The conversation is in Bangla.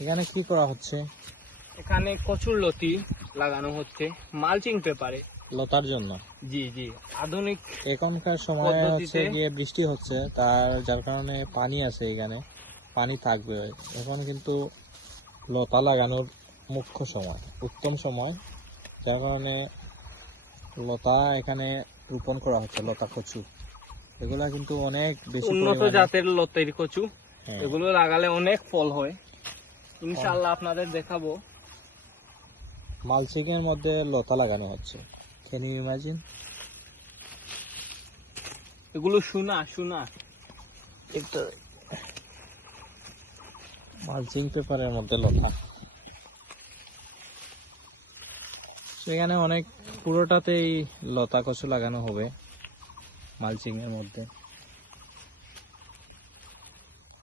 এখানে কি করা হচ্ছে? এখানে কচুর লতি লাগানো হচ্ছে মালচিং পেপারে, লতার জন্য। জি জি, আধুনিক এখনকার সময় হচ্ছে পদ্ধতিতে। গিয়ে বৃষ্টি হচ্ছে, যার কারণে পানি আছে, এখানে পানি থাকবে। এখন কিন্তু লতা লাগানোর মুখ্য সময়, উত্তম সময়, যার কারণে লতা এখানে রোপণ করা হচ্ছে। লতা কচু এগুলা কিন্তু অনেক বেশি উন্নত পরিমাণে, জাতের লতের কচু, হ্যাঁ, এগুলো লাগালে অনেক ফল হয়। ইনশাআল্লাহ আপনাদের দেখাবো। মালচিং এর মধ্যে লতা লাগানো হচ্ছে। Can you imagine? এগুলো সোনা একটা মালচিং পেপারের মধ্যে লতা, সেখানে অনেক পুরোটাতেই লতা কচু লাগানো হবে মালচিং এর মধ্যে।